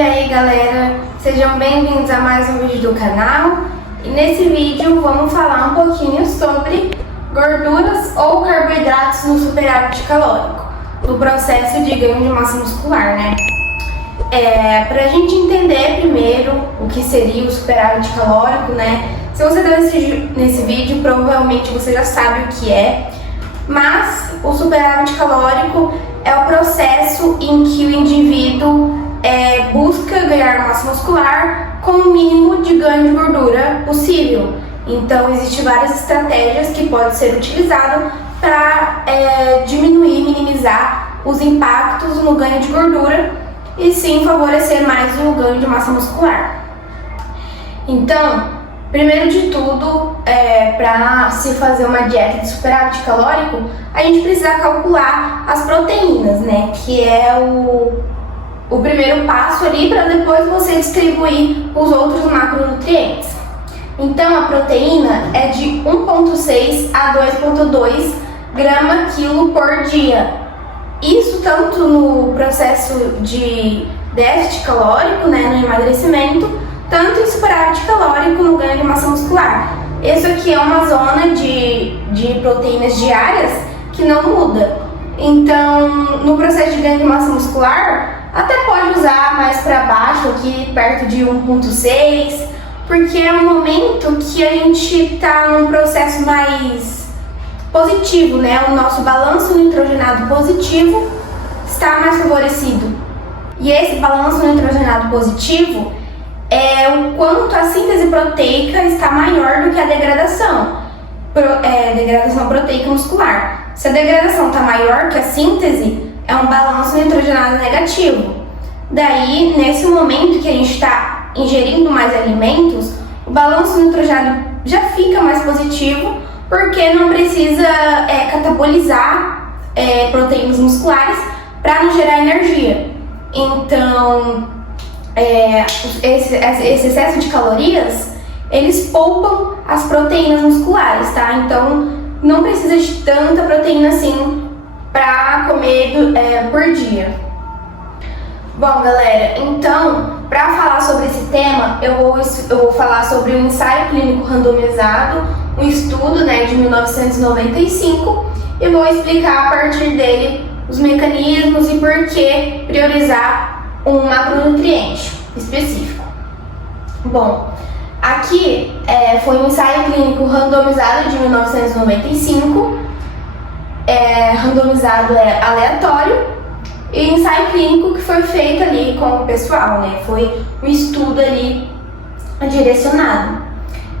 E aí galera, sejam bem-vindos a mais um vídeo do canal. E nesse vídeo vamos falar um pouquinho sobre gorduras ou carboidratos no superávit calórico, no processo de ganho de massa muscular, né? Pra gente entender primeiro o que seria o superávit calórico, né? Se você deu nesse vídeo, provavelmente você já sabe o que é, mas o superávit calórico é o processo em que o indivíduo busca ganhar massa muscular com o mínimo de ganho de gordura possível. Então, existem várias estratégias que podem ser utilizadas para diminuir, minimizar os impactos no ganho de gordura e sim favorecer mais o ganho de massa muscular. Então, primeiro de tudo, para se fazer uma dieta de superávit calórico, a gente precisa calcular as proteínas, né? Que é o primeiro passo ali para depois você distribuir os outros macronutrientes. Então, a proteína é de 1,6 a 2,2 grama/quilo por dia. Isso tanto no processo de déficit calórico, né, no emagrecimento, tanto em superávit calórico no ganho de massa muscular. Isso aqui é uma zona de proteínas diárias que não muda. Então, no processo de ganho de massa muscular, até pode usar mais para baixo, aqui perto de 1,6, porque é um momento que a gente está num processo mais positivo, né? O nosso balanço nitrogenado positivo está mais favorecido. E esse balanço nitrogenado positivo é o quanto a síntese proteica está maior do que a degradação, degradação proteica muscular. Se a degradação está maior que a síntese, é um balanço nitrogenado negativo. Daí, nesse momento que a gente está ingerindo mais alimentos, o balanço nitrogenado já fica mais positivo, porque não precisa catabolizar proteínas musculares para não gerar energia. Então, esse excesso de calorias, eles poupam as proteínas musculares, tá? Então, não precisa de tanta proteína assim para comer por dia. Bom, galera, então, para falar sobre esse tema, eu vou falar sobre um ensaio clínico randomizado, um estudo, né, de 1995, e vou explicar a partir dele os mecanismos e por que priorizar um macronutriente específico. Bom, aqui foi um ensaio clínico randomizado de 1995, randomizado aleatório, e ensaio clínico que foi feito ali com o pessoal, né? Foi um estudo ali direcionado.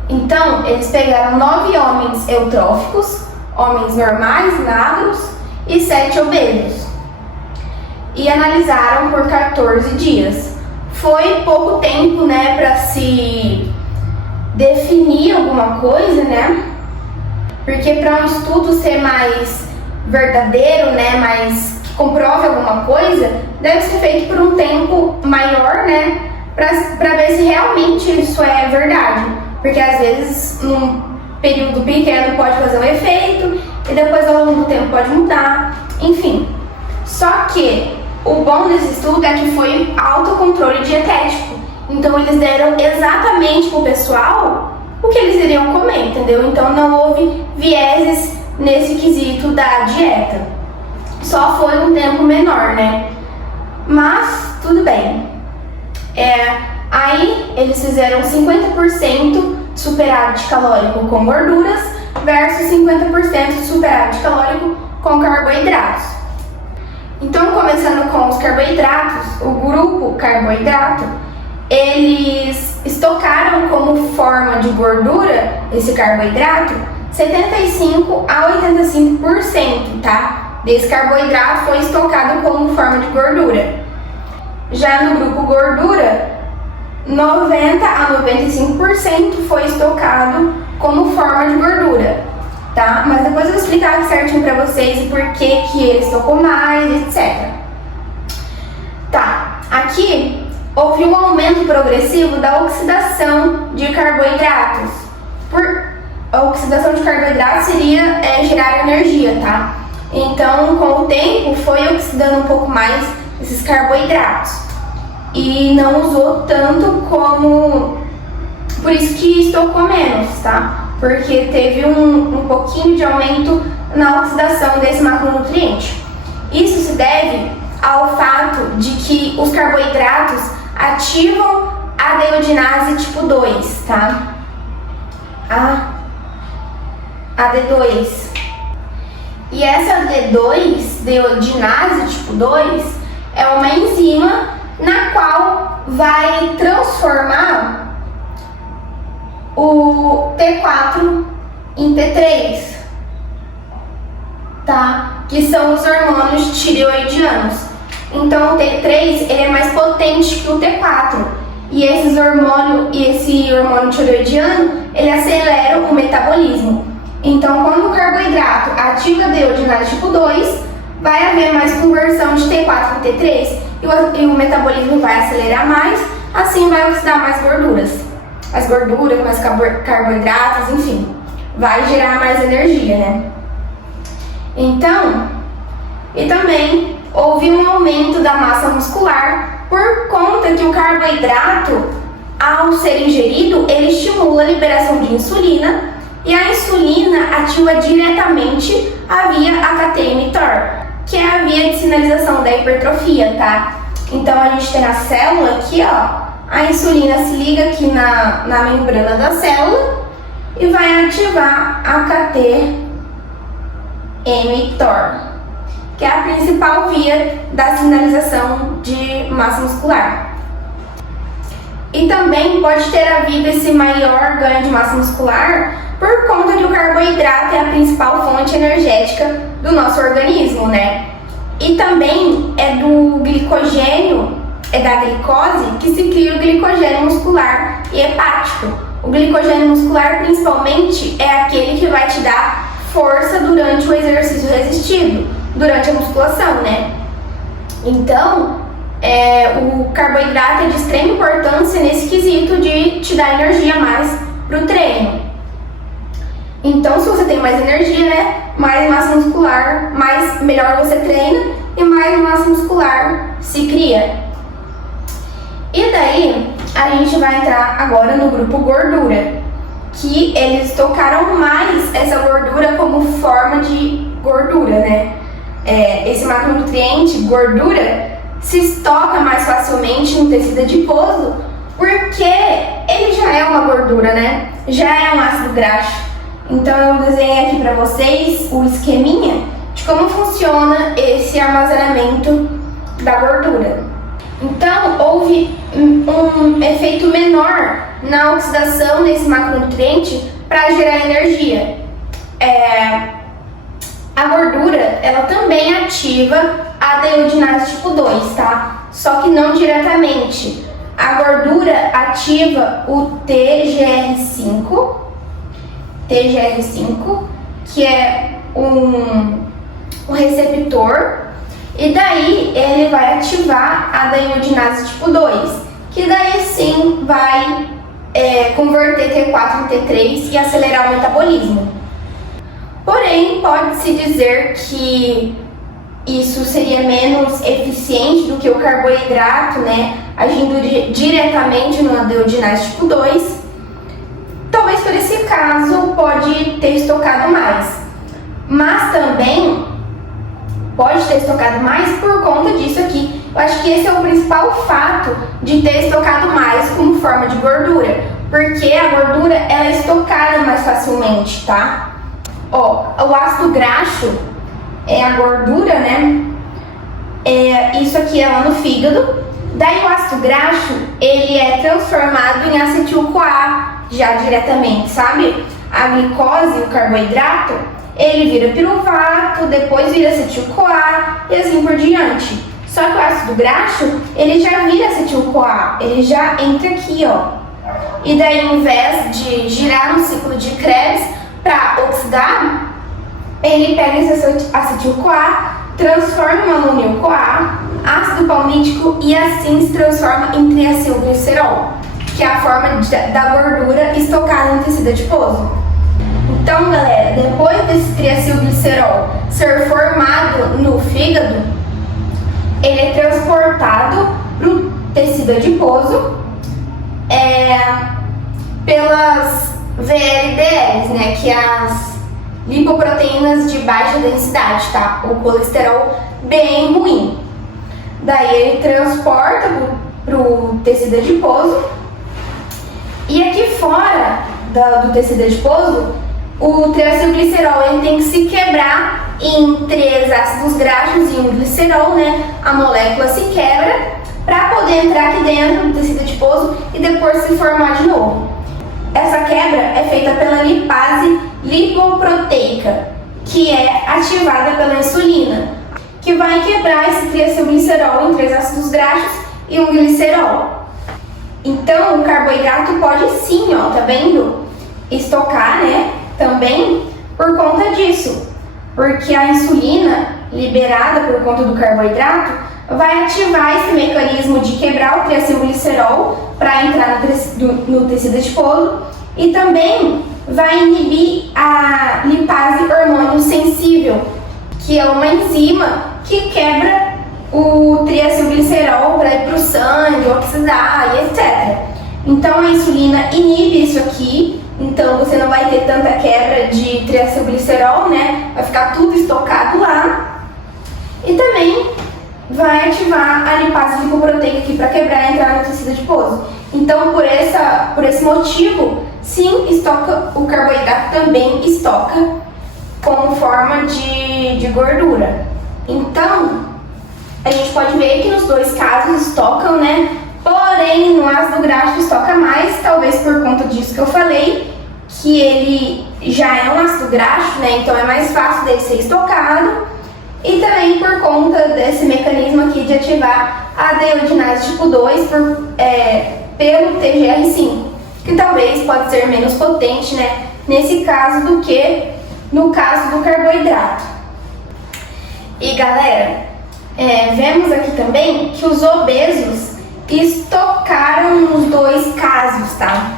Então, eles pegaram 9 homens eutróficos, homens normais, magros, e 7 obesos, e analisaram por 14 dias. Foi pouco tempo, né, para se definir alguma coisa, né? Porque para um estudo ser mais verdadeiro, né, mais que comprove alguma coisa, deve ser feito por um tempo maior, né, para ver se realmente isso é verdade. Porque às vezes num período pequeno pode fazer um efeito e depois ao longo do tempo pode mudar, enfim. Só que o bom desse estudo é que foi autocontrole dietético. Então eles deram exatamente pro pessoal o que eles iriam comer, entendeu? Então não houve vieses nesse quesito da dieta. Só foi um tempo menor, né? Mas tudo bem. Aí eles fizeram 50% de superávit calórico com gorduras versus 50% de superávit calórico com carboidratos. Então, começando com os carboidratos, o grupo carboidrato, eles estocaram como forma de gordura esse carboidrato 75 a 85%, tá? Desse carboidrato foi estocado como forma de gordura. Já no grupo gordura, 90 a 95% foi estocado como forma de gordura, tá? Mas depois eu vou explicar certinho pra vocês por que ele estocou mais, etc. Tá, aqui houve um aumento progressivo da oxidação de carboidratos. A oxidação de carboidratos seria gerar energia, tá? Então, com o tempo, foi oxidando um pouco mais esses carboidratos. e não usou tanto como... Por isso que estocou menos, tá? Porque teve um pouquinho de aumento na oxidação desse macronutriente. Isso se deve ao fato de que os carboidratos ativam a deiodinase tipo 2, tá? A D2. E essa D2, deiodinase tipo 2, é uma enzima na qual vai transformar o T4 em T3, tá? Que são os hormônios tireoidianos. Então o T3 ele é mais potente que o T4. E esse hormônio tireoidiano, ele acelera o metabolismo. Então quando o carboidrato ativa a deiodinase tipo 2, vai haver mais conversão de T4 para T3 e o metabolismo vai acelerar mais, assim vai oxidar mais gorduras. Mais gorduras, mais carboidratos, enfim, vai gerar mais energia, né? Então, e também houve um aumento da massa muscular por conta que o carboidrato, ao ser ingerido, ele estimula a liberação de insulina e a insulina ativa diretamente a via AKT-mTOR, que é a via de sinalização da hipertrofia, tá? Então a gente tem a célula aqui, ó. A insulina se liga aqui na membrana da célula e vai ativar a AKT-mTOR, que é a principal via da sinalização de massa muscular. E também pode ter havido esse maior ganho de massa muscular por conta que o carboidrato é a principal fonte energética do nosso organismo, né? E também é do glicogênio, é da glicose que se cria o glicogênio muscular e hepático. O glicogênio muscular, principalmente, é aquele que vai te dar força durante o exercício resistido, durante a musculação, né? Então, o carboidrato é de extrema importância nesse quesito de te dar energia mais pro treino. Então, se você tem mais energia, né, mais massa muscular, melhor você treina e mais massa muscular se cria. E daí, a gente vai entrar agora no grupo gordura, que eles tocaram mais essa gordura como forma de gordura, né? Esse macronutriente, gordura, se estoca mais facilmente no tecido adiposo porque ele já é uma gordura, né? Já é um ácido graxo. Então eu desenhei aqui para vocês o esqueminha de como funciona esse armazenamento da gordura. Então houve um efeito menor na oxidação desse macronutriente para gerar energia. A gordura, ela também ativa a deiodinase tipo 2, tá? Só que não diretamente. A gordura ativa o TGR5, que é um receptor, e daí ele vai ativar a deiodinase tipo 2, que daí sim vai converter T4 em T3 e acelerar o metabolismo. Porém, pode-se dizer que isso seria menos eficiente do que o carboidrato, né, agindo diretamente no deiodinase tipo 2. Talvez por esse caso pode ter estocado mais, mas também pode ter estocado mais por conta disso aqui. Eu acho que esse é o principal fato de ter estocado mais como forma de gordura, porque a gordura ela é estocada mais facilmente, tá? O ácido graxo é a gordura, né? Isso aqui é lá no fígado. Daí o ácido graxo, ele é transformado em acetil-CoA já diretamente, sabe? A glicose, o carboidrato, ele vira piruvato, depois vira acetil-CoA e assim por diante. Só que o ácido graxo, ele já vira acetil-CoA, ele já entra aqui, ó. E daí, ao invés de girar no ciclo de Krebs para oxidar, ele pega esse acetil-CoA, transforma em amonil-CoA, ácido palmítico e assim se transforma em triacilglicerol, que é a forma da gordura estocada no tecido adiposo. Então, galera, depois desse triacilglicerol ser formado no fígado, ele é transportado para o tecido tecido adiposo pelas VLDLs, né, que é as lipoproteínas de baixa densidade, tá? O colesterol bem ruim. Daí ele transporta pro tecido adiposo, e aqui fora do tecido adiposo, o triacilglicerol ele tem que se quebrar em 3 ácidos graxos e um glicerol, né? A molécula se quebra para poder entrar aqui dentro do tecido adiposo e depois se formar de novo. Essa quebra é feita pela lipase lipoproteica, que é ativada pela insulina, que vai quebrar esse triacilglicerol em 3 ácidos graxos e um glicerol. Então, o carboidrato pode sim, ó, tá vendo? Estocar, né? Também por conta disso, porque a insulina liberada por conta do carboidrato vai ativar esse mecanismo de quebrar o triacilglicerol para entrar no tecido adiposo, e também vai inibir a lipase hormônio sensível, que é uma enzima que quebra o triacilglicerol para ir para o sangue, oxidar e etc. Então a insulina inibe isso aqui, então você não vai ter tanta quebra de triacilglicerol, né? Vai ficar tudo estocado lá. E também vai ativar a lipase lipoproteica aqui para quebrar e entrar no tecido adiposo. Então por esse motivo, sim, o carboidrato também estoca como forma de gordura. Então, a gente pode ver que nos dois casos estocam, né? Porém, no ácido graxo estoca mais, talvez por conta disso que eu falei, que ele já é um ácido graxo, né? Então é mais fácil dele ser estocado. E também por conta desse mecanismo aqui de ativar a deiodinase tipo 2 pelo TGR5, que talvez pode ser menos potente, né? Nesse caso do que no caso do carboidrato. E galera, vemos aqui também que os obesos estocaram nos dois casos, tá?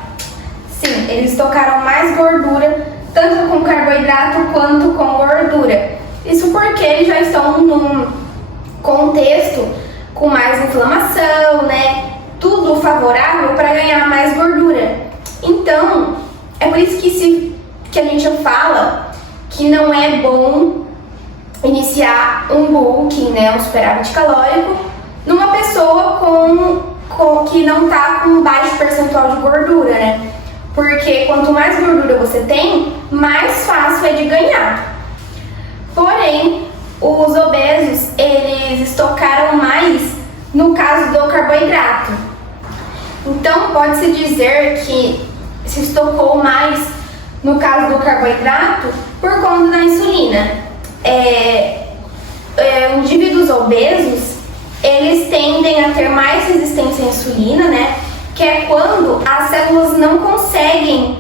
Sim, eles estocaram mais gordura, tanto com carboidrato quanto com gordura. Isso porque eles já estão num contexto com mais inflamação, né? Tudo favorável para ganhar mais gordura. Então, é por isso que a gente fala que não é bom iniciar um bulking, né, um superávit calórico, numa pessoa que não está com baixo percentual de gordura, né? Porque quanto mais gordura você tem, mais fácil é de ganhar. Porém, os obesos, eles estocaram mais no caso do carboidrato. Então, pode-se dizer que se estocou mais no caso do carboidrato por conta da insulina. Indivíduos obesos, eles tendem a ter mais resistência à insulina, né? Que é quando as células não conseguem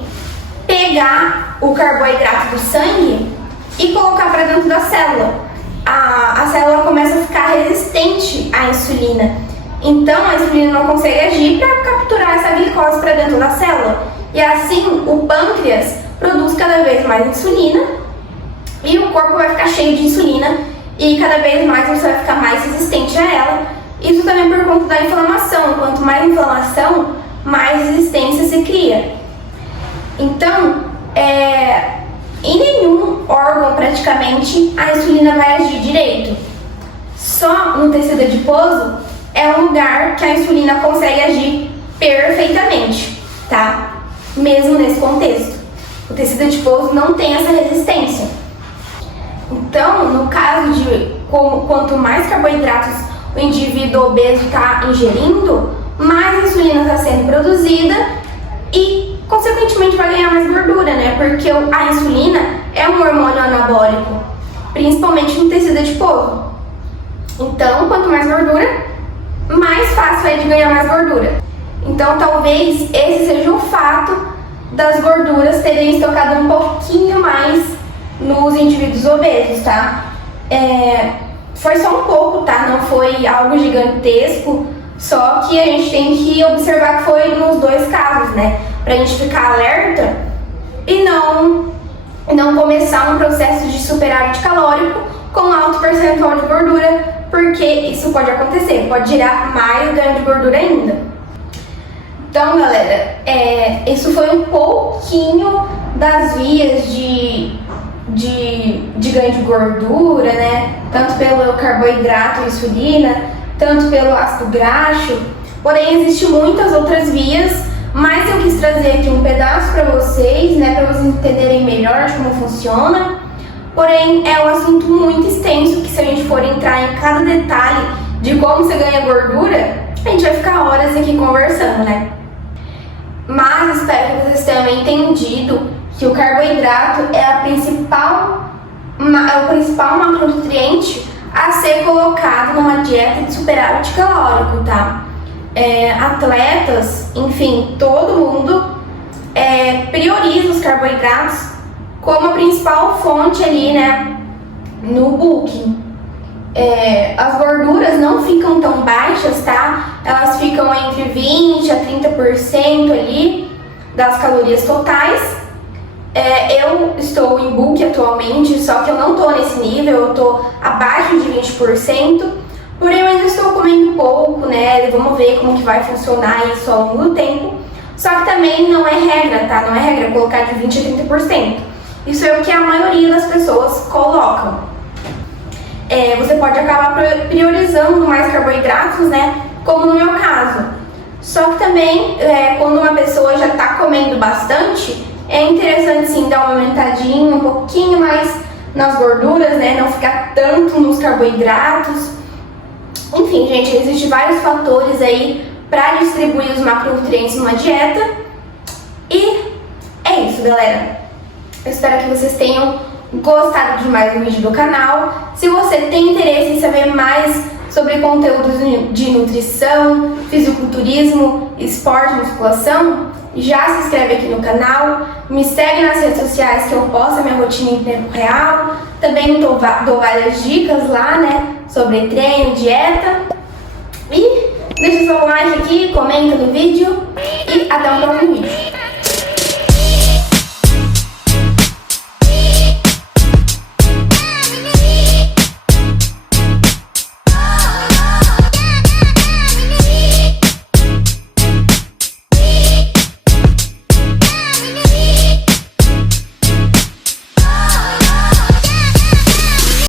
pegar o carboidrato do sangue e colocar para dentro da célula. A célula começa a ficar resistente à insulina. Então a insulina não consegue agir para capturar essa glicose para dentro da célula. E assim o pâncreas produz cada vez mais insulina e o corpo vai ficar cheio de insulina e cada vez mais você vai ficar mais resistente a ela. Isso também por conta da inflamação. Quanto mais inflamação, mais resistência se cria. Então, em nenhum órgão praticamente a insulina vai agir direito. Só no tecido adiposo é um lugar que a insulina consegue agir perfeitamente, tá? Mesmo nesse contexto. O tecido adiposo não tem essa resistência. Então, no caso de quanto mais carboidratos o indivíduo obeso está ingerindo, mais insulina está sendo produzida e, consequentemente, vai ganhar mais gordura, né? Porque a insulina é um hormônio anabólico, principalmente no tecido adiposo. Então, quanto mais gordura, mais fácil é de ganhar mais gordura. Então, talvez esse seja o fato das gorduras terem estocado um pouquinho mais nos indivíduos obesos, tá? Foi só um pouco, tá? Não foi algo gigantesco, só que a gente tem que observar que foi nos dois casos, né? Pra gente ficar alerta e não começar um processo de superávit calórico com alto percentual de gordura, porque porque isso pode acontecer, pode gerar mais ganho de gordura ainda. Então, galera, isso foi um pouquinho das vias de ganho de gordura, né? Tanto pelo carboidrato e insulina, tanto pelo ácido graxo. Porém, existem muitas outras vias, mas eu quis trazer aqui um pedaço para vocês, né? Para vocês entenderem melhor de como funciona. Porém, é um assunto muito extenso que, se a gente for entrar em cada detalhe de como você ganha gordura, a gente vai ficar horas aqui conversando, né? Mas espero que vocês tenham entendido que o carboidrato é o principal macronutriente a ser colocado numa dieta de superávit calórico, tá? Atletas, enfim, todo mundo prioriza os carboidratos como a principal fonte ali, né, no booking. As gorduras não ficam tão baixas, tá? Elas ficam entre 20% a 30% ali das calorias totais. Eu estou em book atualmente, só que eu não tô nesse nível, eu tô abaixo de 20%, porém eu ainda estou comendo pouco, né? Vamos ver como que vai funcionar isso ao longo do tempo. Só que também não é regra, tá? Não é regra colocar de 20% a 30%. Isso é o que a maioria das pessoas colocam. Você pode acabar priorizando mais carboidratos, né? Como no meu caso. Só que também, quando uma pessoa já está comendo bastante, é interessante sim dar uma aumentadinha, um pouquinho mais nas gorduras, né? Não ficar tanto nos carboidratos. Enfim, gente, existem vários fatores aí para distribuir os macronutrientes numa dieta. E é isso, galera. Eu espero que vocês tenham gostado de mais um vídeo do canal. Se você tem interesse em saber mais sobre conteúdos de nutrição, fisiculturismo, esporte, musculação, já se inscreve aqui no canal, me segue nas redes sociais que eu posto a minha rotina em tempo real. Também dou várias dicas lá, né, sobre treino, dieta. E deixa seu like aqui, comenta no vídeo e até o próximo vídeo.